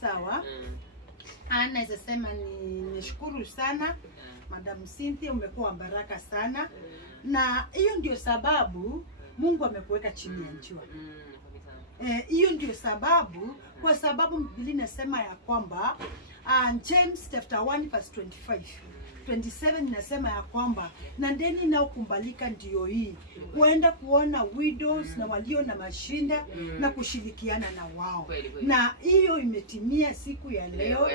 Sawa. Naweza sema nishukuru sana Madam Cynthia, umekuwa baraka sana. Na hiyo ndio sababu Mungu amekuweka chini ya jua. Hiyo ndio sababu, kwa sababu Biblia inasema ya kwamba James chapter 1 verse 27 inasema ya kwamba na ndeni inaokumbalika ndio hii, kuenda kuona widows na walio na mashinda na kushirikiana na wao. Na hiyo imetimia siku ya leo.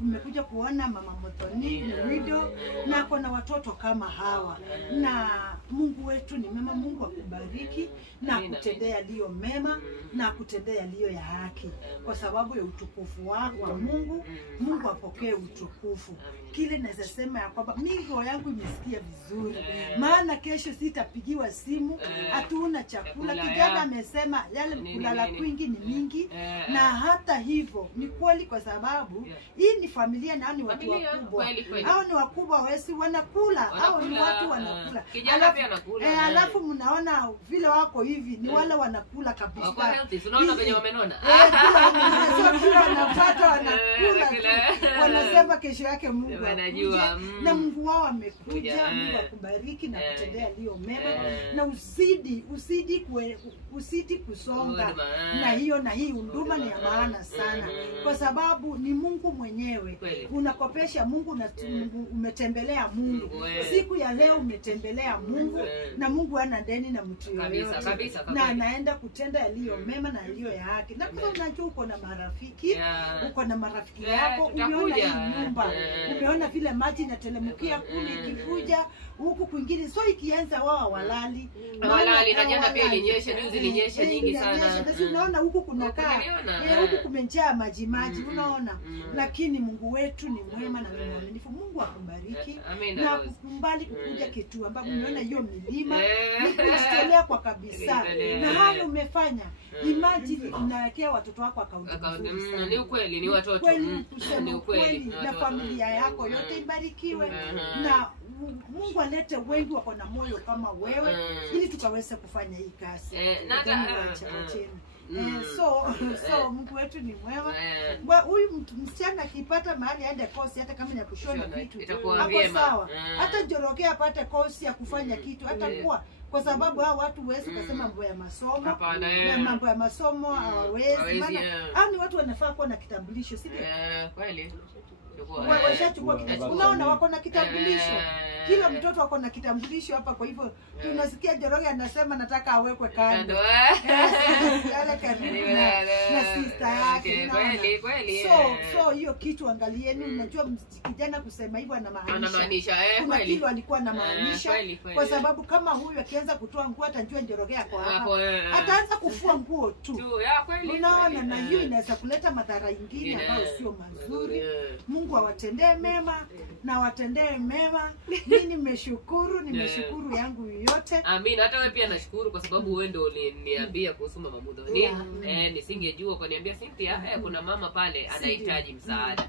Umekuja kuona Mama Muthoni ni widow na kuna watoto kama hawa. Na Mungu wetu ni mema. Mungu akubariki na kutendea yaliyo mema na kutendea yaliyo ya haki, kwa sababu ya utukufu wako wa Mungu. Mungu apokee utukufu. Kile naweza sema ya kwamba mimi roho yangu imesikia vizuri, maana kesho sitapigiwa simu hatuna chakula. Kijana amesema yale kulala kwingi ni mingi, na hata hivyo ni kweli, kwa sababu hii ni familia na ni watu wakubwa. Hao ni wakubwa, wesi wanakula, hao ni watu wanakula. Kijana pia anakula. Alafu mnaona vile wako hivi ni wale wanakula kabisa. Wako healthy, unaona venye wamenona. Kila wanapata wanakula. Wanasema kesho yake Mungu anajua. Na Mungu wao amekuja. Mungu akubariki na kutendea yaliyo mema. Na usidi kusonga na hiyo, na hii huduma ni ya maana sana, kwa sababu ni Mungu mwenyewe. Unakopesha Mungu na umetembelea Mungu. Siku ya leo umetembelea Mungu, na Mungu hana deni na mtu yoyote, na anaenda kutenda yaliyo mema na yaliyo ya haki. Na kama unajua uko na marafiki, uko na marafiki yako, umeona hii nyumba, umeona vile maji inatelemukia kule ikikuja huku kwingine, so ikianza wao walali na jana pia ilinyesha, juzi ilinyesha nyingi sana. Basi unaona huku kunakaa huku kumejaa maji, unaona. Lakini Mungu wetu ni mwema na ni mwaminifu. Mungu akubariki na kukumbali kukuja kitu ambapo umeona hiyo milima ni kujitolea kwa kabisa. Na hayo umefanya, imagine unawekea watoto wako akaunti. Ni ukweli, ni watoto. Ni ukweli, na familia yako yote ibarikiwe. Na Mungu alete wengi wako na moyo kama wewe, ili tukaweze kufanya hii kazi. So Mungu wetu ni mwema. Huyu msichana akipata mahali aende kosi, hata kama ni ya kushona vitu, hapo sawa. Hata Njoroge apate kosi ya kufanya kitu, atakuwa, kwa sababu hao watu huwezi kusema mambo ya masomo. Na mambo ya masomo hawawezi, maana hao ni watu wanafaa kuwa na kitambulisho, si kweli? Washachukua kitambulisho. Unaona wako na kitambulisho. Kila mtoto wako na kitambulisho hapa. Kwa hivyo tunasikia Njoroge anasema nataka awekwe kando. Yale karibu na sister yake. Kweli. So hiyo kitu angalieni. Unajua kijana kusema hivyo anamaanisha. Kuna kweli. kile alikuwa anamaanisha. Kwa sababu kama huyu akianza kutoa nguo atajua Njoroge yako hapa. Ataanza kufua nguo tu. Unaona, na hiyo inaweza kuleta madhara mengine ambayo sio mazuri. Mungu awatendee mema na watendee mema. Mimi nimeshukuru yangu yote. Amina. Hata wewe pia nashukuru, kwa sababu wewe ndio uliniambia kuhusu Mama Muthoni. Nisingejua kwa niambia Cynthia, kuna mama pale anahitaji msaada.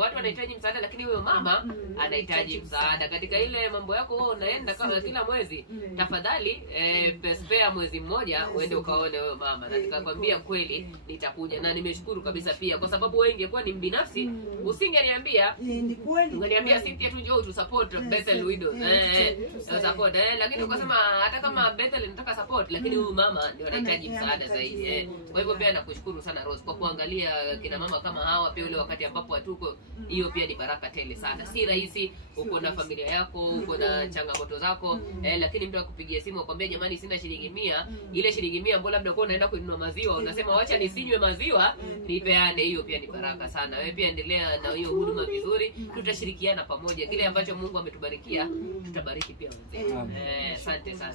Watu wanahitaji msaada, lakini huyo mama anahitaji msaada. Katika ile mambo yako wewe unaenda kila mwezi, tafadhali spare mwezi mmoja uende ukaone huyo mama. Na nikakwambia kweli nitakuja, na nimeshukuru kabisa pia, kwa sababu wewe ingekuwa ni binafsi usingeniambia. Ni kweli. Ungeniambia Cynthia tu njoo tu support Bethel Widows. Support. Lakini ukasema hata kama Bethel inataka support, lakini huyu mama ndio anahitaji msaada zaidi. Kwa hivyo pia nakushukuru sana Rose kwa kuangalia kina mama kama hawa pia ule wakati ambapo hatuko. Hiyo pia ni baraka tele sana. Si rahisi, uko na familia yako, uko na changamoto zako, lakini mtu akupigia simu akwambia jamani sina shilingi 100, ile shilingi 100 ambayo labda uko unaenda kununua maziwa, unasema wacha nisinywe maziwa, nipeane. Hiyo pia ni baraka sana. Wewe pia endelea na hiyo huduma vizuri, tutashirikiana pamoja. Kile ambacho Mungu ametubarikia tutabariki pia wenzetu. Asante sana.